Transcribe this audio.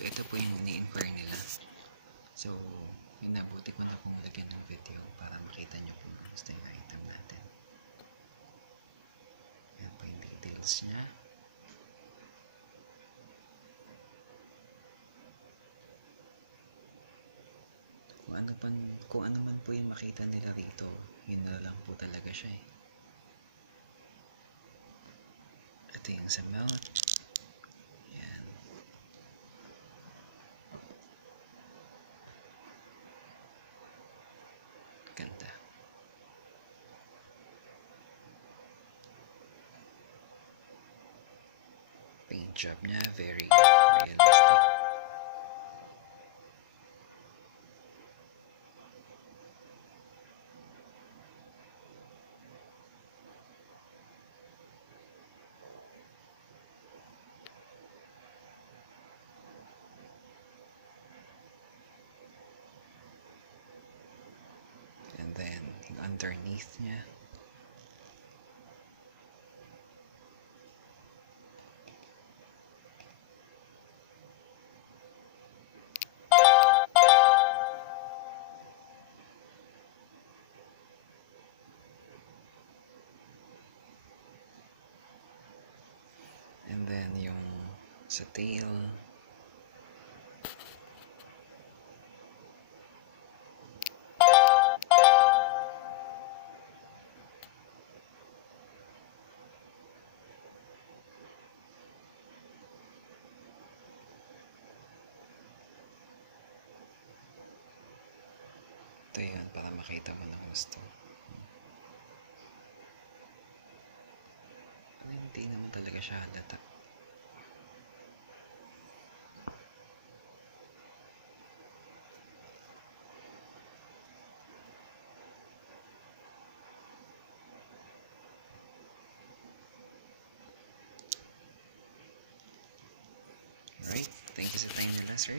So, ito po yung ni-inquire nila. So, yun na, buti ko na pong lagyan ng video para makita nyo po basta yung item natin. Yan po yung details niya. Kung ano man po yung makita nila rito, yun na lang po talaga siya eh. Ito yung sa mouth. Yan. Ganda. Paint job niya, very realistic. And then, yung underneath niya. And then, yung sa tail. Ito yun, para makita mo ng gusto. Hindi naman talaga siya halata. Alright, thank you sa time nila, sir.